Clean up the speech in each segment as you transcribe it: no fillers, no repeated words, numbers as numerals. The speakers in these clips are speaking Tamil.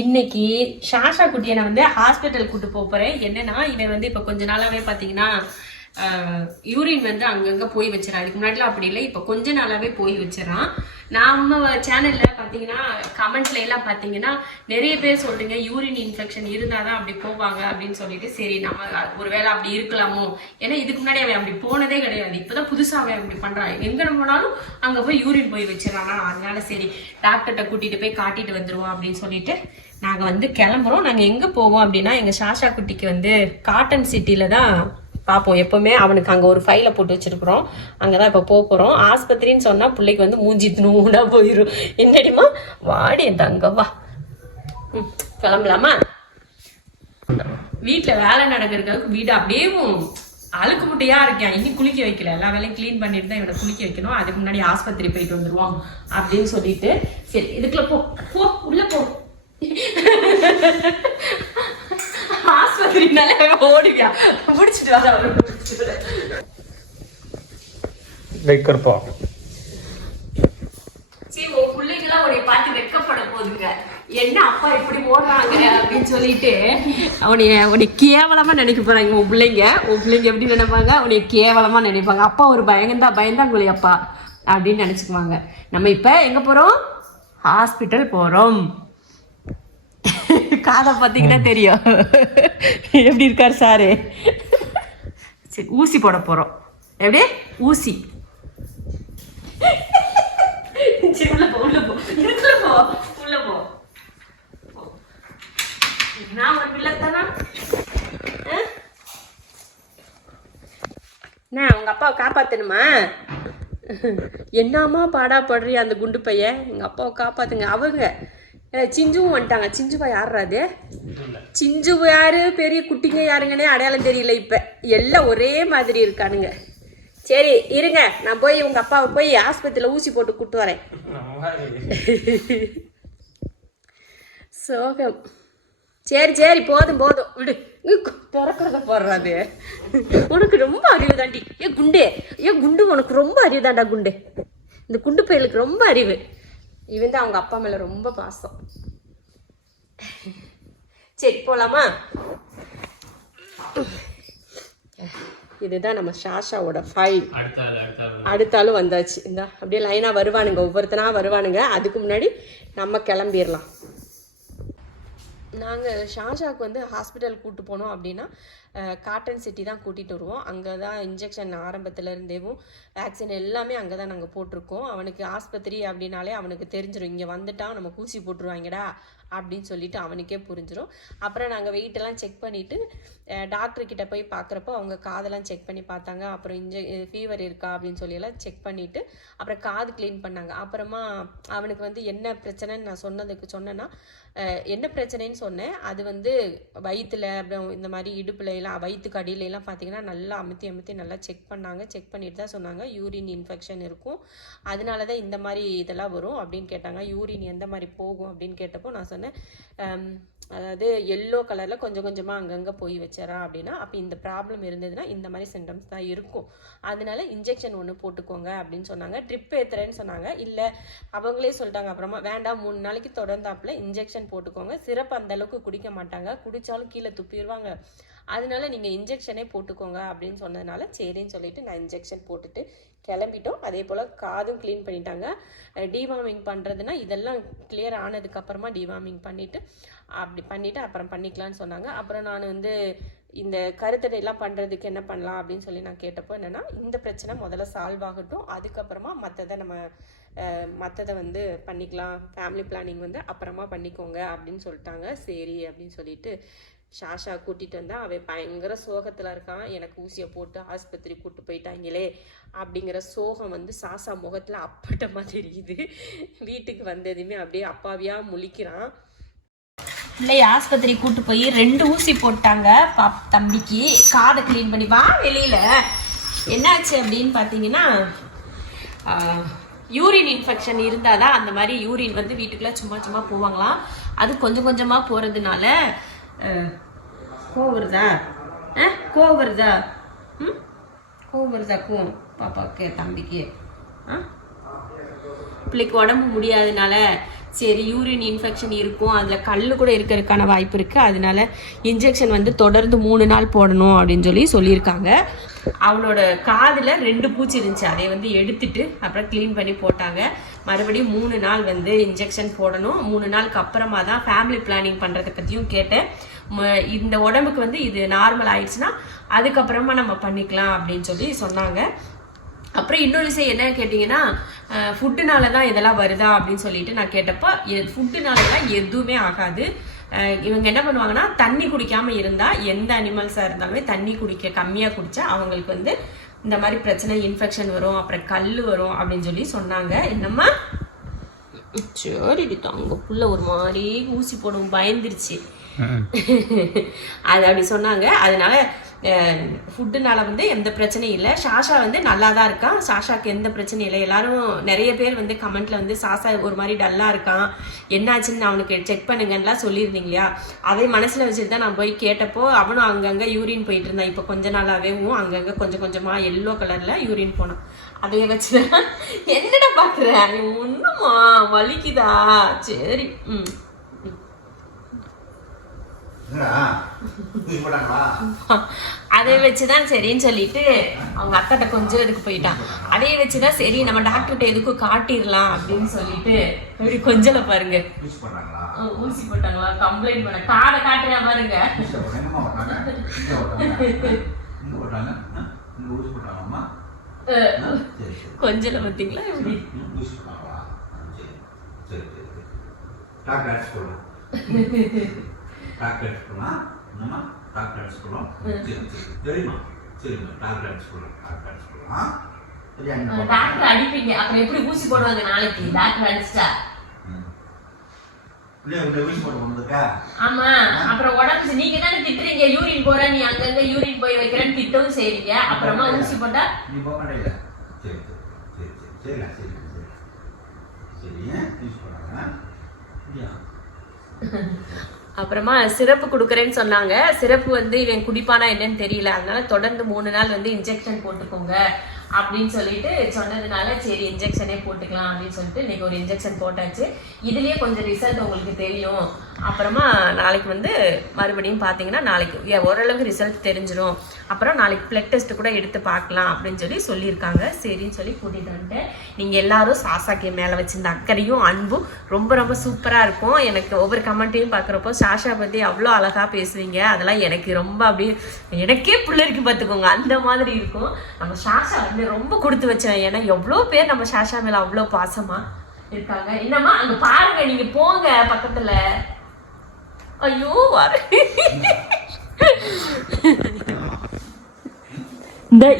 இன்னைக்கு ஷாஷா குட்டியை நான் வந்து ஹாஸ்பிட்டல் கூட்டு போறேன். என்னன்னா இவன் வந்து இப்போ கொஞ்ச நாளாவே பாத்தீங்கன்னா யூரின் வந்து அங்கங்க போய் வச்சிடறான். அதுக்கு முன்னாடிலாம் அப்படி இல்லை, இப்போ கொஞ்ச நாளாவே போய் வச்சிடறான். நம்ம சேனல்ல பாத்தீங்கன்னா கமெண்ட்ல எல்லாம் பாத்தீங்கன்னா நிறைய பேர் சொல்றீங்க யூரின் இன்ஃபெக்ஷன் இருந்தாதான் அப்படி போவாங்க அப்படின்னு சொல்லிட்டு, சரி நம்ம ஒருவேளை அப்படி இருக்கலாமோ, ஏன்னா இதுக்கு முன்னாடி அவன் அப்படி போனதே கிடையாது, இப்பதான் புதுசா அவன் அப்படி பண்றான். எங்க போனாலும் அங்க போய் யூரின் போய் வச்சிடறானா, அதனால சரி டாக்டர்கிட்ட கூட்டிட்டு போய் காட்டிட்டு வந்துருவோம் அப்படின்னு சொல்லிட்டு நாங்க வந்து கிளம்புறோம். நாங்க எங்க போவோம் அப்படின்னா எங்க ஷாஷா குட்டிக்கு வந்து காட்டன் சிட்டில தான் பார்ப்போம். எப்பவுமே அவனுக்கு அங்கே ஒரு ஃபைலை போட்டு வச்சிருக்கிறோம், அங்கே தான் இப்போ போகிறோம். ஆஸ்பத்திரின்னு சொன்னால் பிள்ளைக்கு வந்து மூஞ்சி நூனா போயிடும். என்னடிமா வாடி தங்க வா, கிளம்பலாமா? வீட்டில் வேலை நடக்கிறதுக்கு வீடு அப்படியே அழுக்கு முட்டையா இருக்கேன். இன்னும் குளிக்க வைக்கல, எல்லா வேலையும் கிளீன் பண்ணிட்டு தான் இவனை குளிக்க வைக்கணும். அதுக்கு முன்னாடி ஆஸ்பத்திரி போயிட்டு வந்துருவோம் அப்படின்னு சொல்லிட்டு, சரி இதுக்குள்ள போ போ உள்ள போ. ஆஸ்பத்திரினால ஓடுவியா, முடிச்சுட்டு வர வைக்கிறப்போ சரி உன் பிள்ளைங்களாம் உன்னை பார்த்து வெட்கப்பட போதுங்க. என்ன அப்பா இப்படி ஓடுறாங்க அப்படின்னு சொல்லிட்டு உன்னை கேவலமா நினைக்க போறாங்க உன் பிள்ளைங்க. எப்படி நினைப்பாங்க, உன்னை கேவலமா நினைப்பாங்க. அப்பா ஒரு பயந்தாங்குழி அப்பா அப்படின்னு நினைச்சுக்குவாங்க. நம்ம இப்ப எங்க போறோம்? ஹாஸ்பிட்டல் போறோம். காதை பார்த்தீங்கன்னா தெரியும் எப்படி இருக்காரு சாரு. சரி ஊசி போட போறோம். எப்படி ஊசி? உள்ள போ உள்ள போ உள்ள போ உள்ள போ. நான் ஒரு பிள்ளைத்தானா? நான் உங்க அப்பாவை காப்பாத்தணுமா? என்னமா பாடா படுறீ அந்த குண்டு பையன், எங்க அப்பாவை காப்பாத்துங்க. அவங்க சிஞ்சுவும் வந்துட்டாங்க. சிஞ்சுவா யாராது? சிஞ்சு யாரு, பெரிய குட்டிங்க யாருங்கன்னே அடையாளம் தெரியல. இப்ப எல்லாம் ஒரே மாதிரி இருக்கானுங்க. சரி இருங்க, நான் போய் உங்க அப்பாவை போய் ஆஸ்பத்திரியில ஊசி போட்டு கூட்டு வரேன். சோகம். சரி போதும் விடு, திறக்கிறத போடுறாது. உனக்கு ரொம்ப அறிவு தாண்டி. குண்டு உனக்கு ரொம்ப அறிவு தாண்டா குண்டு. இந்த குண்டு பையலுக்கு ரொம்ப அறிவு. இவன் தான் அவங்க அப்பா மேல ரொம்ப பாசம். சரி போலாமா? இதுதான் நம்ம ஷாஷாவோட ஃபைல். அடுத்தாலும் வந்தாச்சு. இந்த அப்படியே லைனா வருவானுங்க, ஒவ்வொருத்தனா வருவானுங்க. அதுக்கு முன்னாடி நம்ம கிளம்பிடலாம். நாங்கள் ஷாஷாவுக்கு வந்து ஹாஸ்பிட்டல் கூப்பிட்டு போனோம் அப்படின்னா காட்டன் சிட்டி தான் கூட்டிகிட்டு வருவோம். அங்கே தான் இன்ஜெக்ஷன் ஆரம்பத்துலேருந்தேவும் வேக்சின் எல்லாமே அங்கே தான் நாங்கள் போட்டிருக்கோம். அவனுக்கு ஆஸ்பத்திரி அப்படின்னாலே அவனுக்கு தெரிஞ்சிடும், இங்கே வந்துட்டான் நம்ம ஊசி போட்டுருவாங்கடா அப்படின்னு சொல்லிட்டு அவனுக்கே புரிஞ்சிடும். அப்புறம் நாங்கள் வெயிட்டெல்லாம் செக் பண்ணிவிட்டு டாக்டர்கிட்ட போய் பார்க்குறப்போ அவங்க காதெல்லாம் செக் பண்ணி பார்த்தாங்க. அப்புறம் ஃபீவர் இருக்கா அப்படின்னு சொல்லியெல்லாம் செக் பண்ணிவிட்டு அப்புறம் காது க்ளீன் பண்ணாங்க. அப்புறமா அவனுக்கு வந்து என்ன பிரச்சனைன்னு நான் சொன்னேன்னா என்ன பிரச்சனைன்னு சொன்னேன். அது வந்து வயிற்றுல அப்புறம் இந்த மாதிரி இடுப்புல எல்லாம் வயிற்றுக்கு அடியிலெல்லாம் பார்த்தீங்கன்னா நல்லா அமுத்தி நல்லா செக் பண்ணாங்க. செக் பண்ணிட்டு தான் சொன்னாங்க யூரின் இன்ஃபெக்ஷன் இருக்கும், அதனால தான் இந்த மாதிரி இதெல்லாம் வரும் அப்படின்னு கேட்டாங்க. யூரின் எந்த மாதிரி போகும் அப்படின்னு கேட்டப்போ நான் சொன்னேன், அதாவது எல்லோ கலரில் கொஞ்சம் கொஞ்சமாக அங்கங்கே போய் வச்சிடறான் அப்படின்னா, அப்போ இந்த ப்ராப்ளம் இருந்ததுன்னா இந்த மாதிரி சிம்டம்ஸ் தான் இருக்கும், அதனால இன்ஜெக்ஷன் ஒன்று போட்டுக்கோங்க அப்படின்னு சொன்னாங்க. ட்ரிப் ஏற்றுறேன்னு சொன்னாங்க. இல்லை அவங்களே சொல்லிட்டாங்க அப்புறமா, வேண்டாம் 3 நாளைக்கு தொடர்ந்தாப்புல இன்ஜெக்ஷன் போட்டுக்கோங்க. சிரப்பு அந்த அளவுக்கு குடிக்க மாட்டாங்க, குடித்தாலும் கீழே துப்பிடுவாங்க, அதனால நீங்கள் இன்ஜெக்ஷனே போட்டுக்கோங்க அப்படின்னு சொன்னதுனால சரின்னு சொல்லிட்டு நான் இன்ஜெக்ஷன் போட்டுட்டு கிளம்பிட்டோம். அதே போல் காதும் க்ளீன் பண்ணிட்டாங்க. டிவார்மிங் பண்ணுறதுனா இதெல்லாம் கிளியர் ஆனதுக்கப்புறமா டிவார்மிங் பண்ணிவிட்டு அப்புறம் பண்ணிக்கலான்னு சொன்னாங்க. அப்புறம் நான் வந்து இந்த கருத்தடையெல்லாம் பண்ணுறதுக்கு என்ன பண்ணலாம் அப்படின்னு சொல்லி நான் கேட்டப்போ என்னென்னா, இந்த பிரச்சனை முதல்ல சால்வ் ஆகட்டும், அதுக்கப்புறமா மற்றதை வந்து பண்ணிக்கலாம், ஃபேமிலி பிளானிங் வந்து அப்புறமா பண்ணிக்கோங்க அப்படின்னு சொல்லிட்டாங்க. சரி அப்படின்னு சொல்லிட்டு ஷாஷா கூட்டிகிட்டு வந்தால் அவன் பயங்கர சோகத்தில் இருக்கான். எனக்கு ஊசியை போட்டு ஆஸ்பத்திரி கூப்பிட்டு போயிட்டாங்களே அப்படிங்கிற சோகம் வந்து சாசா முகத்தில் அப்பட்டமாக தெரியுது. வீட்டுக்கு வந்ததுமே அப்படியே அப்பாவியாக முழிக்கிறான். பிள்ளைய ஆஸ்பத்திரி கூட்டு போய் 2 ஊசி போட்டாங்க தம்பிக்கு. காதை க்ளீன் பண்ணி வா வெளியில். என்னாச்சு அப்படின்னு பார்த்தீங்கன்னா, யூரின் இன்ஃபெக்ஷன் இருந்தால் தான் அந்த மாதிரி யூரின் வந்து வீட்டுக்குள்ளே சும்மா போவாங்களாம். அது கொஞ்சம் கொஞ்சமாக போகிறதுனால கோவருதா பாப்பாவுக்கு தம்பிக்கு பிள்ளைக்கு உடம்பு முடியாதனால சரி யூரின் இன்ஃபெக்ஷன் இருக்கும், அதில் கல் கூட இருக்கிறதுக்கான வாய்ப்பு இருக்குது, அதனால இன்ஜெக்ஷன் வந்து தொடர்ந்து 3 நாள் போடணும் அப்படின்னு சொல்லியிருக்காங்க. அவனோட காதில் 2 பூச்சி இருந்துச்சு, அதை வந்து எடுத்துட்டு அப்புறம் க்ளீன் பண்ணி போட்டாங்க. மறுபடியும் 3 நாள் வந்து இன்ஜெக்ஷன் போடணும். 3 நாளுக்கு அப்புறமா தான் ஃபேமிலி பிளானிங் பண்ணுறதை பற்றியும் கேட்டேன். இந்த உடம்புக்கு வந்து இது நார்மல் ஆயிடுச்சுன்னா அதுக்கப்புறமா நம்ம பண்ணிக்கலாம் அப்படின்னு சொன்னாங்க. அப்புறம் இன்னொரு விஷயம் என்ன கேட்டிங்கன்னா, ஃபுட்டுனால தான் இதெல்லாம் வருதா அப்படின்னு சொல்லிட்டு நான் கேட்டப்போ ஃபுட்டுனாலலாம் எதுவுமே ஆகாது. இவங்க என்ன பண்ணுவாங்கன்னா, தண்ணி குடிக்காமல் இருந்தால், எந்த அனிமல்ஸாக இருந்தாலுமே தண்ணி கம்மியாக குடித்தா அவங்களுக்கு வந்து இந்த மாதிரி பிரச்சனை, இன்ஃபெக்ஷன் வரும், அப்புறம் கல் வரும் அப்படின்னு சொன்னாங்க. என்னம்மா சரி தாங்க புள்ள ஒரு மாதிரி ஊசி போடும் பயந்துருச்சு அது அப்படி சொன்னாங்க. அதனால ஃபுட்டுனால வந்து எந்த பிரச்சனையும் இல்லை. சாஷா வந்து நல்லா தான் இருக்கான், சாஷாக்கு எந்த பிரச்சனையும் இல்லை. எல்லாரும் நிறைய பேர் வந்து கமெண்ட்ல வந்து சாஷா ஒரு மாதிரி டல்லாக இருக்கான், என்னாச்சுன்னு அவனுக்கு செக் பண்ணுங்கலாம் சொல்லியிருந்தீங்க இல்லையா, அதை மனசில் வச்சுட்டு தான் நான் போய் கேட்டப்போ அவனும் அங்கங்கே யூரின் போயிட்டு இருந்தான். இப்போ கொஞ்ச நாளாவேவும் அங்கங்கே கொஞ்சம் கொஞ்சமாக எல்லோ கலரில் யூரின் போனான். அதைய வச்சுதான் என்னடா பார்க்குறேன் ஒன்றுமா வலிக்குதா, சரி அதை வச்சுதான் சரின்னு சொல்லிட்டு அவங்க அக்காட்ட கொஞ்சம் இதுக்கு போயிட்டான். அதைய வச்சுதான் சரி நம்ம டாக்டர்கிட்ட எதுக்கும் காட்டிடலாம் அப்படின்னு சொல்லிட்டு அப்படி கொஞ்சல பாருங்க ஊசி போட்டாங்களா கம்ப்ளைண்ட் பண்ண காடை காட்டுறேன் பாருங்க. கொஞ்சல பார்த்தீங்களா எப்படி டாக்டர் எடுத்துக்கலாம், என்னம்மா டாக்டர் எடுத்துக்கலாம், சரிம்மா சரிம்மா டாக்டர் எடுத்துக்கலாம், டாக்டர் எடுத்துக்கலாம். டாக்டர் அடிப்பீங்க அப்புறம் எப்படி ஊசி போடுவாங்க நாளைக்கு டாக்டர் அடிச்சிட்டா? ஊசி போட வந்திருக்கா? ஆமா, அப்புறம் உடம்பு நீங்க தானே திட்டுறீங்க, யூரின் போற நீ அங்கங்க யூரின் போய் வைக்கிறேன்னு திட்டவும் செய்றீங்க, அப்புறமா ஊசி போட்டா நீ போக மாட்டேல. சரி சரி சரி சரி சரி சரி ஊசி போடுறாங்க. அப்புறமா சிறப்பு கொடுக்குறேன்னு சொன்னாங்க. சிறப்பு வந்து இவன் குடிப்பானா என்னன்னு தெரியல, அதனால தொடர்ந்து 3 நாள் வந்து இன்ஜெக்ஷன் போட்டுக்கோங்க அப்படின்னு சொல்லிட்டு சொன்னதுனால சரி இன்ஜெக்ஷனே போட்டுக்கலாம் அப்படின்னு சொல்லிட்டு இன்னைக்கு ஒரு இன்ஜெக்ஷன் போட்டாச்சு. இதுலேயே கொஞ்சம் ரிசல்ட் உங்களுக்கு தெரியும். அப்புறமா நாளைக்கு வந்து மறுபடியும் பார்த்தீங்கன்னா நாளைக்கு ஓரளவுக்கு ரிசல்ட் தெரிஞ்சிடும். அப்புறம் நாளைக்கு பிளட் டெஸ்ட் கூட எடுத்து பார்க்கலாம் அப்படின்னு சொல்லியிருக்காங்க. சரின்னு சொல்லி கூட்டிகிட்டு வந்துட்டேன். நீங்கள் எல்லாரும் சாஷாக்கு மேலே வச்சிருந்த அக்கறையும் அன்பும் ரொம்ப ரொம்ப சூப்பராக இருக்கும். எனக்கு ஒவ்வொரு கமெண்ட்டையும் பார்க்குறப்போ சாஷா பற்றி அவ்வளோ அழகாக பேசுவீங்க, அதெல்லாம் எனக்கு ரொம்ப அப்படியே எனக்கே பிள்ளைக்கு பார்த்துக்கோங்க அந்த மாதிரி இருக்கும். நம்ம சாஷா வந்து ரொம்ப கொடுத்து வச்சேன். ஏன்னா எவ்வளோ பேர் நம்ம சாஷா மேலே அவ்வளோ பாசமாக இருக்காங்க. என்னம்மா அங்கே பாருங்க, நீங்கள் போங்க பக்கத்தில். ஐயோ வர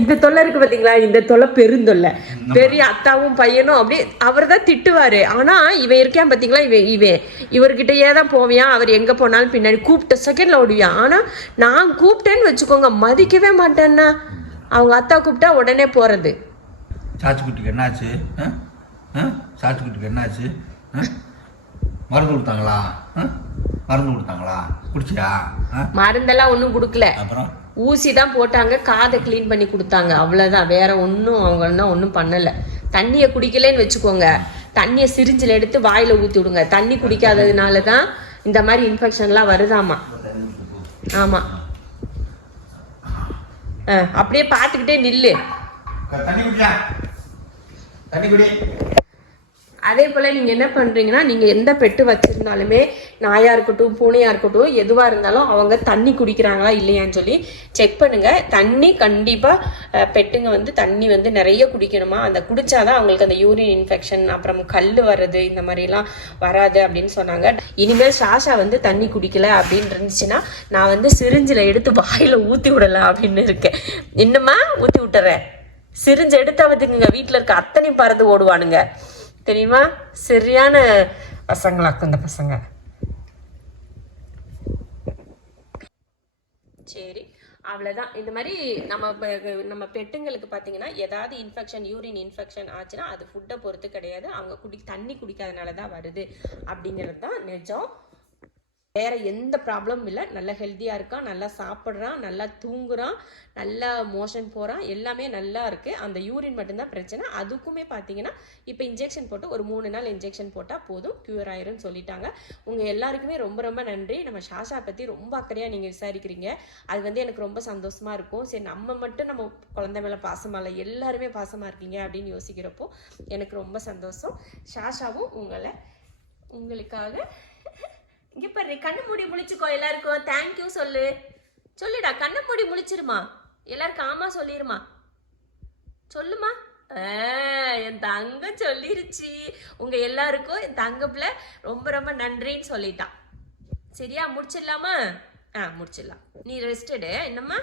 இந்த தொல்லை இருக்கு பாத்தீங்களா, இந்த தொல்லை பெருந்தொல்லை. பெரிய அத்தாவும் பையனும் அப்படியே அவர் தான் திட்டுவாரு. ஆனா இவன் இருக்கான் பாத்தீங்களா, இவர்கிட்டயே தான் போவியான். அவர் எங்க போனாலும் பின்னாடி கூப்பிட்ட செகண்ட்ல ஓடுவியான். ஆனா நான் கூப்பிட்டேன்னு வச்சுக்கோங்க மதிக்கவே மாட்டேன்னா, அவங்க அத்தா கூப்பிட்டா உடனே போறது. சாச்சுக்குட்டிக்கு என்னாச்சு? சாச்சுக்குட்டிக்கு என்னாச்சு? மருந்து கொடுத்தாங்களா? மருந்து கொடுத்தாங்களா? குடிச்சியா? மருந்தெல்லாம் ஒன்றும் கொடுக்கல, அப்புறம் ஊசி தான் போட்டாங்க, காதை க்ளீன் பண்ணி கொடுத்தாங்க, அவ்வளோதான். வேற ஒன்றும் அவங்க ஒன்றும் பண்ணலை. தண்ணியை குடிக்கலன்னு வச்சுக்கோங்க, தண்ணியை சிரிஞ்சில் எடுத்து வாயில் ஊற்றி விடுங்க. தண்ணி குடிக்காததுனால தான் இந்த மாதிரி இன்ஃபெக்ஷன்லாம் வருதாமா. ஆமாம், அப்படியே பார்த்துக்கிட்டே நில்லு. அதே போல் நீங்கள் என்ன பண்ணுறீங்கன்னா, நீங்கள் எந்த பெட்டு வச்சுருந்தாலுமே நாயாக இருக்கட்டும் பூனையாக இருக்கட்டும் எதுவாக இருந்தாலும் அவங்க தண்ணி குடிக்கிறாங்களா இல்லையான்னு சொல்லி செக் பண்ணுங்கள். தண்ணி கண்டிப்பாக பெட்டுங்க வந்து தண்ணி வந்து நிறைய குடிக்கணுமா, அந்த குடித்தாதான் அவங்களுக்கு அந்த யூரின் இன்ஃபெக்ஷன் அப்புறம் கல் வர்றது இந்த மாதிரிலாம் வராது அப்படின்னு சொன்னாங்க. இனிமேல் சாஷா வந்து தண்ணி குடிக்கலை அப்படின்னு இருந்துச்சுன்னா நான் வந்து சிரிஞ்சில் எடுத்து வாயில் ஊற்றி விடலாம் அப்படின்னு இருக்கேன். இன்னுமா ஊற்றி விட்டுறேன். சிரிஞ்சு எடுத்தாவதுங்க வீட்டில் இருக்க அத்தனையும் பறந்து ஓடுவானுங்க தெரியுமா. சரியான பசங்களாக்கும் இந்த பசங்க. சரி அவ்வளோதான். இந்த மாதிரி நம்ம பெட்டுங்களுக்கு பார்த்தீங்கன்னா ஏதாவது இன்ஃபெக்ஷன் யூரின் இன்ஃபெக்ஷன் ஆச்சுன்னா அது ஃபுட்டை பொறுத்து கிடையாது, அவங்க தண்ணி குடிக்காதனால தான் வருது அப்படிங்கிறது தான் நிஜம். வேற எந்த ப்ராப்ளமும் இல்லை. நல்லா ஹெல்த்தியாக இருக்கான், நல்லா சாப்பிட்றான், நல்லா தூங்குறான், நல்லா மோஷன் போகிறான், எல்லாமே நல்லா இருக்குது. அந்த யூரின் மட்டும்தான் பிரச்சனை. அதுக்குமே பார்த்தீங்கன்னா இப்போ இன்ஜெக்ஷன் போட்டு ஒரு 3 நாள் இன்ஜெக்ஷன் போட்டால் போதும், க்யூர் ஆயிரும்னு சொல்லிட்டாங்க. உங்கள் எல்லாருக்குமே ரொம்ப ரொம்ப நன்றி. நம்ம ஷாஷா பற்றி ரொம்ப அக்கறையாக நீங்கள் விசாரிக்கிறீங்க. அது வந்து எனக்கு ரொம்ப சந்தோஷமாக இருக்கும். சரி, நம்ம மட்டும் நம்ம குழந்தை மேலே பாசமாக இல்லை, எல்லாருமே பாசமாக இருக்கீங்க அப்படின்னு யோசிக்கிறப்போ எனக்கு ரொம்ப சந்தோஷம். ஷாஷாவும் உங்களுக்காக இங்கே பாரு, கண்ணு மூடி முழிச்சுக்கோ. எல்லாருக்கும் தேங்க்யூ சொல்லுடா. கண்ணை மூடி முழிச்சிருமா. எல்லாருக்கும் ஆமா சொல்லிருமா. சொல்லுமா. என் தங்கம் சொல்லிருச்சு. உங்க எல்லாருக்கும் என் தங்க பிள்ளை ரொம்ப ரொம்ப நன்றின்னு சொல்லிட்டான். சரியா, முடிச்சிடலாமா? முடிச்சிடலாம். நீ ரெஸ்ட் எடு. என்னம்மா?